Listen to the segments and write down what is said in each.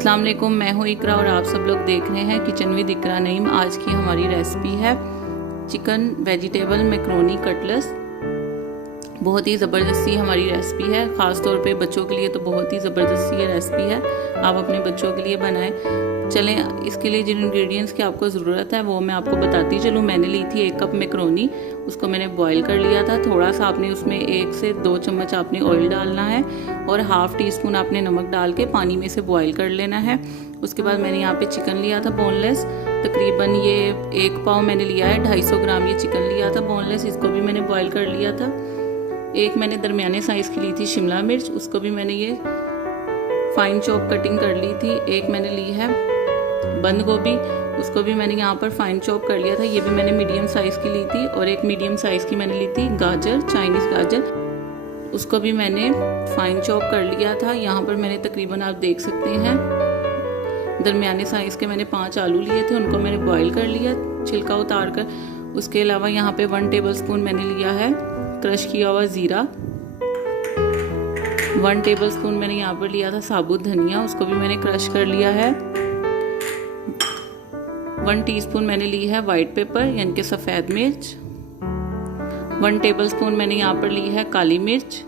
अस्सलाम वालेकुम, मैं हूँ इकरा और आप सब लोग देख रहे हैं किचन विद इकरा नईम। आज की हमारी रेसिपी है चिकन वेजिटेबल मैक्रोनी कटलेट्स। बहुत ही ज़बरदस्ती हमारी रेसिपी है, ख़ास तौर पे बच्चों के लिए तो बहुत ही ज़बरदस्ती ये रेसिपी है। आप अपने बच्चों के लिए बनाएं। चलें, इसके लिए जिन इंग्रेडिएंट्स की आपको ज़रूरत है वो मैं आपको बताती चलूँ। मैंने ली थी 1 कप मैक्रोनी, उसको मैंने बॉईल कर लिया था। थोड़ा सा आपने उसमें 1 से 2 चम्मच आपने ऑयल डालना है और ½ टीस्पून आपने नमक डाल के पानी में से बॉईल कर लेना है। उसके बाद मैंने यहाँ पे चिकन लिया था बोनलेस, तकरीबन ये 1 पाव मैंने लिया है, 250 ग्राम ये चिकन लिया था बोनलेस। इसको भी मैंने बॉईल कर लिया था। एक मैंने दरमियाने साइज़ की ली थी शिमला मिर्च, उसको भी मैंने ये फाइन चॉप कटिंग कर ली थी। एक मैंने ली है बंद गोभी, उसको भी मैंने यहाँ पर फाइन चॉप कर लिया था। ये भी मैंने मीडियम साइज़ की ली थी। और एक मीडियम साइज़ की मैंने ली थी गाजर, चाइनीज़ गाजर, उसको भी मैंने फाइन चॉप कर लिया था। यहाँ पर मैंने तकरीबन आप देख सकते हैं दरमियाने साइज़ के मैंने 5 आलू लिए थे, उनको मैंने बॉईल कर लिया छिलका उतार कर। उसके अलावा यहाँ पे 1 टेबलस्पून मैंने लिया है क्रश किया हुआ ज़ीरा, 1 टेबलस्पून मैंने यहाँ पर लिया था साबुत धनिया, उसको भी मैंने क्रश कर लिया है। 1 टीस्पून मैंने ली है वाइट पेपर यानी कि सफ़ेद मिर्च, 1 टेबलस्पून मैंने यहाँ पर ली है काली मिर्च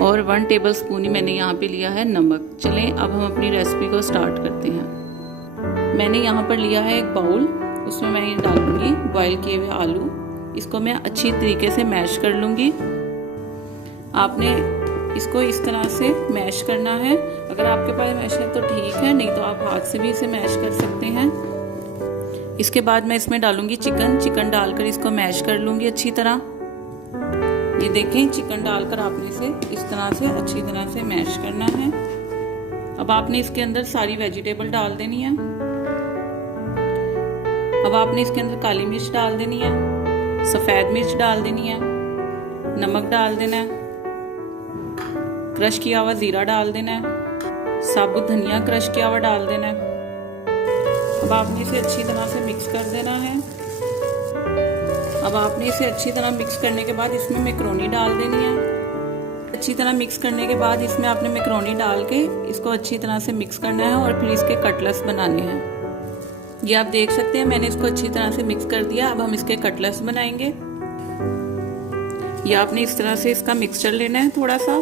और 1 टेबलस्पून ही मैंने यहाँ पे लिया है नमक। चलें, अब हम अपनी रेसिपी को स्टार्ट करते हैं। मैंने यहाँ पर लिया है एक बाउल, उसमें मैं ये डालूंगी बॉईल किए हुए आलू। इसको मैं अच्छी तरीके से मैश कर लूँगी। आपने इसको इस तरह से मैश करना है। अगर आपके पास मैश है तो ठीक है, नहीं तो आप हाथ से भी इसे मैश कर सकते हैं। इसके बाद मैं इसमें डालूंगी चिकन डालकर इसको मैश कर लूँगी अच्छी तरह। ये देखें, चिकन डालकर आपने इसे इस तरह से अच्छी तरह से मैश करना है। अब आपने इसके अंदर सारी वेजिटेबल डाल देनी है। अब आपने इसके अंदर काली मिर्च डाल देनी है, सफ़ेद मिर्च डाल देनी है, नमक डाल देना है, क्रश किया हुआ ज़ीरा डाल देना है, साबुत धनिया क्रश किया हुआ डाल देना है। अब आपने इसे अच्छी तरह से मिक्स कर देना है। अब आपने इसे अच्छी तरह मिक्स करने के बाद इसमें मैक्रोनी डाल देनी है। अच्छी तरह मिक्स करने के बाद इसमें आपने मैक्रोनी डाल के इसको अच्छी तरह से मिक्स करना है और फिर इसके कटलेट्स बनाने हैं। ये आप देख सकते हैं मैंने इसको अच्छी तरह से मिक्स कर दिया। अब हम इसके कटलेट्स बनाएंगे। ये आपने इस तरह से इसका मिक्सचर लेना है थोड़ा सा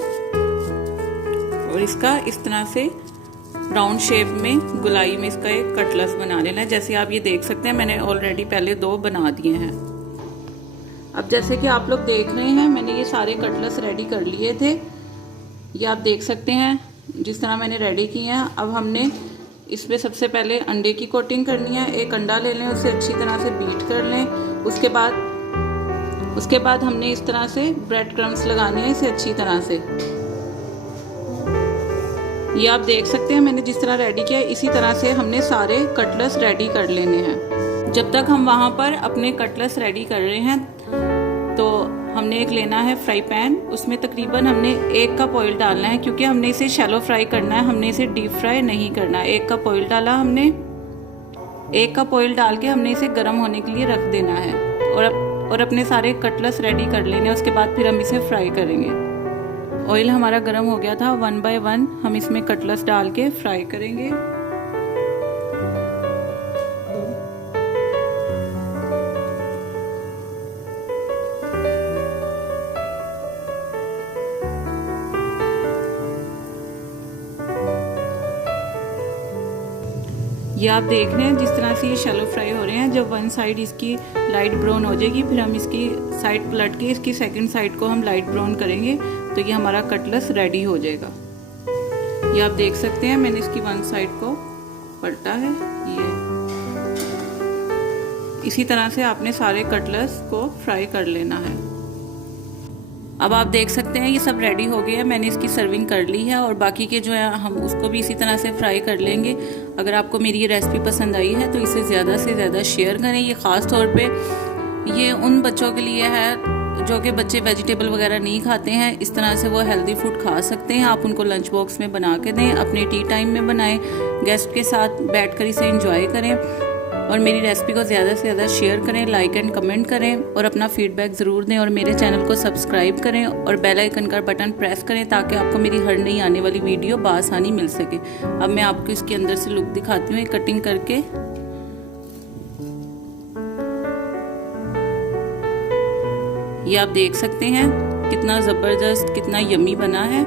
और इसका इस तरह से राउंड शेप में गोलाई में इसका एक कटलेट्स बना लेना है। जैसे आप ये देख सकते हैं मैंने ऑलरेडी पहले 2 बना दिए हैं। अब जैसे कि आप लोग देख रहे हैं मैंने ये सारे कटलेट्स रेडी कर लिए थे। ये आप देख सकते हैं जिस तरह मैंने रेडी किए हैं। अब हमने इसमें सबसे पहले अंडे की कोटिंग करनी है। एक अंडा ले लें, उसे अच्छी तरह से बीट कर लें। उसके बाद हमने इस तरह से ब्रेड क्रम्स लगाने हैं इसे अच्छी तरह से। ये आप देख सकते हैं मैंने जिस तरह रेडी किया इसी तरह से हमने सारे कटलेट्स रेडी कर लेने हैं। जब तक हम वहाँ पर अपने कटलेट्स रेडी कर रहे हैं तो हमने एक लेना है फ्राई पैन, उसमें तकरीबन हमने 1 कप ऑयल डालना है क्योंकि हमने इसे शैलो फ्राई करना है, हमने इसे डीप फ्राई नहीं करना। 1 कप ऑयल डाला हमने। 1 कप ऑयल डाल के हमने इसे गर्म होने के लिए रख देना है और अपने सारे कटलेट्स रेडी कर लेने। उसके बाद फिर हम इसे फ्राई करेंगे। ऑयल हमारा गर्म हो गया था। 1 बाय 1 हम इसमें कटलेट्स डाल के फ्राई करेंगे। ये आप देख रहे हैं जिस तरह से ये शैलो फ्राई हो रहे हैं। जब 1 साइड इसकी लाइट ब्राउन हो जाएगी फिर हम इसकी साइड पलट के इसकी सेकंड साइड को हम लाइट ब्राउन करेंगे तो ये हमारा कटलेट्स रेडी हो जाएगा। ये आप देख सकते हैं मैंने इसकी 1 साइड को पलटा है। ये इसी तरह से आपने सारे कटलेट्स को फ्राई कर लेना है। अब आप देख सकते हैं ये सब रेडी हो गया है। मैंने इसकी सर्विंग कर ली है और बाकी के जो है हम उसको भी इसी तरह से फ्राई कर लेंगे। अगर आपको मेरी ये रेसिपी पसंद आई है तो इसे ज़्यादा से ज़्यादा शेयर करें। ये ख़ास तौर पे ये उन बच्चों के लिए है जो कि बच्चे वेजिटेबल वगैरह नहीं खाते हैं। इस तरह से वो हेल्दी फूड खा सकते हैं। आप उनको लंच बॉक्स में बना के दें, अपने टी टाइम में बनाएं, गेस्ट के साथ बैठकर इसे एंजॉय करें। और मेरी रेसिपी को ज़्यादा से ज़्यादा शेयर करें, लाइक एंड कमेंट करें और अपना फीडबैक ज़रूर दें और मेरे चैनल को सब्सक्राइब करें और बेल आइकन का बटन प्रेस करें ताकि आपको मेरी हर नई आने वाली वीडियो बआसानी मिल सके। अब मैं आपको इसके अंदर से लुक दिखाती हूँ कटिंग करके। ये आप देख सकते हैं कितना ज़बरदस्त, कितना यम्मी बना है।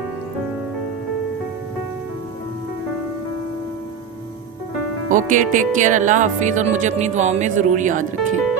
ओके, टेक केयर, अल्लाह हाफिज़ और मुझे अपनी दुआओं में ज़रूर याद रखें।